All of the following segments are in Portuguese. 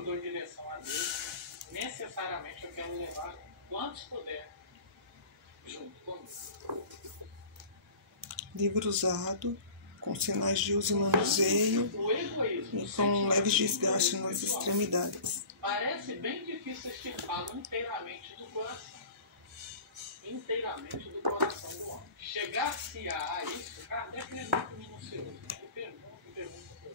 eu dou direção a Deus, necessariamente eu quero levar quantos puder junto comigo. Livro usado, com sinais de uso e manuseio e com leves desgaste nas extremidades. Parece bem difícil extirpá-lo inteiramente do coração. Inteiramente do coração do homem. Chegar-se a isso, Kardec é muito minucioso. Pergunta.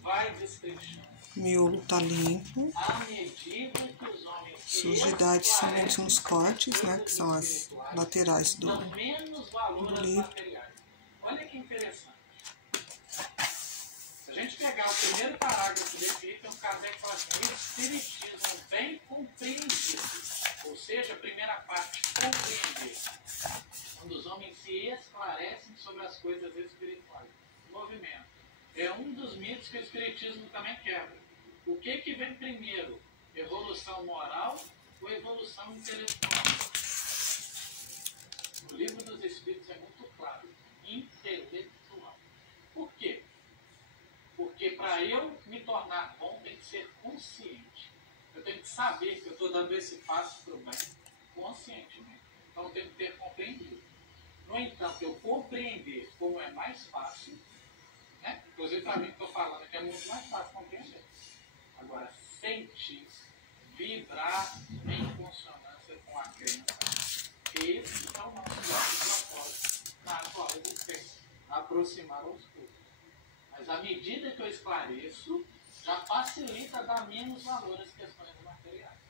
Vai destrinchando. Miolo está limpo. À medida que os homens Sujidades somente nos cortes, né, que são as laterais do livro. Olha que interessante. Se a gente pegar o primeiro parágrafo desse item, o Kardec fala assim: o espiritismo bem compreendido. Ou seja, a primeira parte, compreender. Quando os homens se esclarecem sobre as coisas espirituais. Movimento. É um dos mitos que o espiritismo também quebra. O que vem primeiro? Evolução moral ou evolução intelectual? O livro dos Espíritos é muito claro. Intelectual. Por quê? Porque para eu me tornar bom, tem que ser consciente. Eu tenho que saber que eu estou dando esse passo para o bem conscientemente. Então eu tenho que ter compreendido. No entanto, eu compreender como é mais fácil, né? Inclusive para mim que estou falando que é muito mais fácil compreender. Agora, sentir, vibrar em consonância com a crença. Esse é o nosso propósito na atual existência. Aproximar aos poucos. Mas à medida que eu esclareço, já facilita dar menos valor às questões materiais.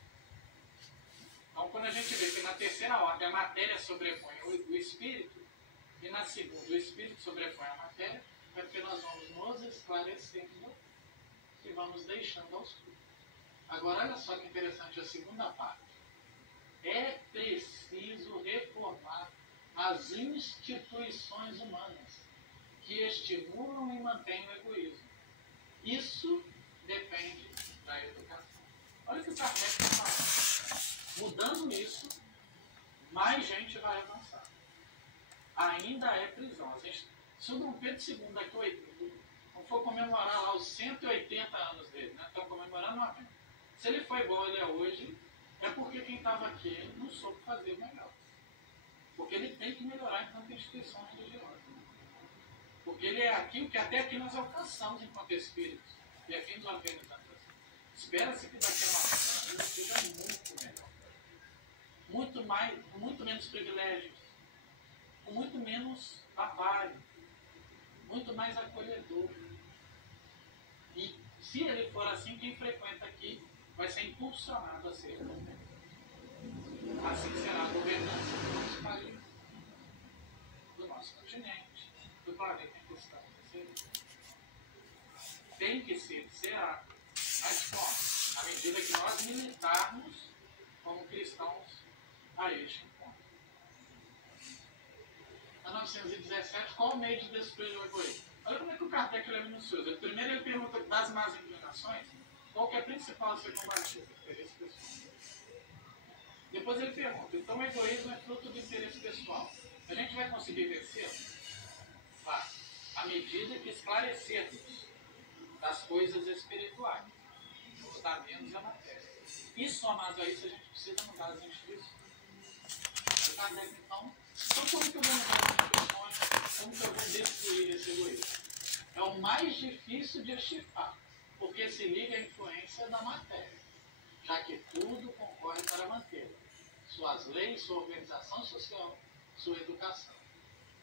Então, quando a gente vê que na terceira ordem a matéria sobrepõe o espírito, e na segunda o espírito sobrepõe a matéria, é porque nós vamos nos esclarecendo e vamos deixando aos poucos. Agora, olha só que interessante a segunda parte. É preciso reformar as instituições humanas que estimulam e mantêm o egoísmo. Isso depende da educação. Olha o que o Kardec está falando. Mudando isso, mais gente vai avançar. Ainda é prisão. Se o Dom Pedro II, daqui a 8 anos, não for comemorar lá os 180 anos dele, né? Estão comemorando a vida. Se ele foi igual ele é hoje, é porque quem estava aqui não soube fazer melhor. Porque ele tem que melhorar enquanto instituição religiosa. Porque ele é aquilo que até aqui nós alcançamos enquanto espíritos. E aqui nos organizamos assim. Espera-se que daqui a uma vida seja muito melhor. Muito menos privilégios. Com muito menos trabalho. Muito mais acolhedor. E se ele for assim, quem frequenta aqui vai ser impulsionado a ser também. Assim será a governança do nosso país, do nosso continente, do planeta em questão. Tem que será. Mas como? À medida que nós militarmos como cristãos a este ponto. Na 917, qual o meio de destruir o egoísmo? Olha como é que o Kardec é minucioso. Primeiro ele pergunta das más inclinações, qual que é a principal a ser combatida? Interesse pessoal. Depois ele pergunta, então o egoísmo é fruto do interesse pessoal. A gente vai conseguir vencer? Vai. À medida que esclarecermos das coisas espirituais, nos dá menos a matéria. E somado a isso, a gente precisa mudar as instituições. O Kardec, então como que eu vou mudar as instituições? Como que eu vou destruir esse egoísmo? É o mais difícil de extirpar, porque se liga à influência da matéria, já que tudo concorre para mantê-la. Suas leis, sua organização social, sua educação.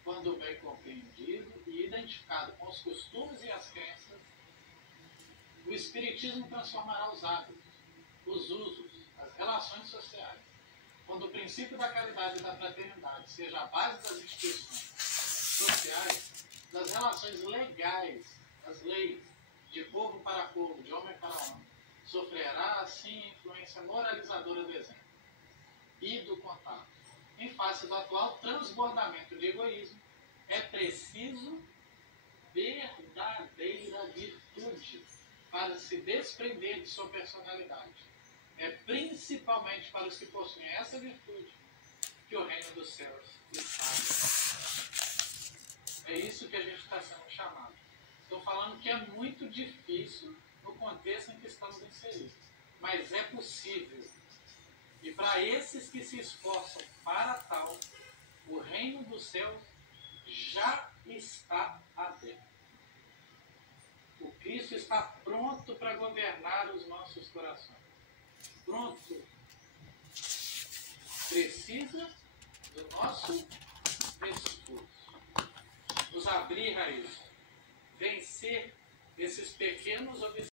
Quando bem compreendido e identificado com os costumes e as crenças, o espiritismo transformará os hábitos, os usos, as relações sociais. Quando o princípio da caridade e da fraternidade seja a base das instituições sociais, das relações legais, das leis, de povo para povo, de homem para homem, sofrerá assim a influência moralizadora do exemplo e do contato. Em face do atual transbordamento de egoísmo, é preciso verdadeira virtude para se desprender de sua personalidade. É principalmente para os que possuem essa virtude que o reino dos céus está. É isso que a gente está sendo chamado. Estou falando que é muito difícil no contexto em que estamos inseridos. Mas é possível. E para esses que se esforçam para tal, o reino dos céus já está aberto. O Cristo está pronto para governar os nossos corações. Pronto. Precisa do nosso esforço. Nos abrir a isso. Vencer esses pequenos obstáculos.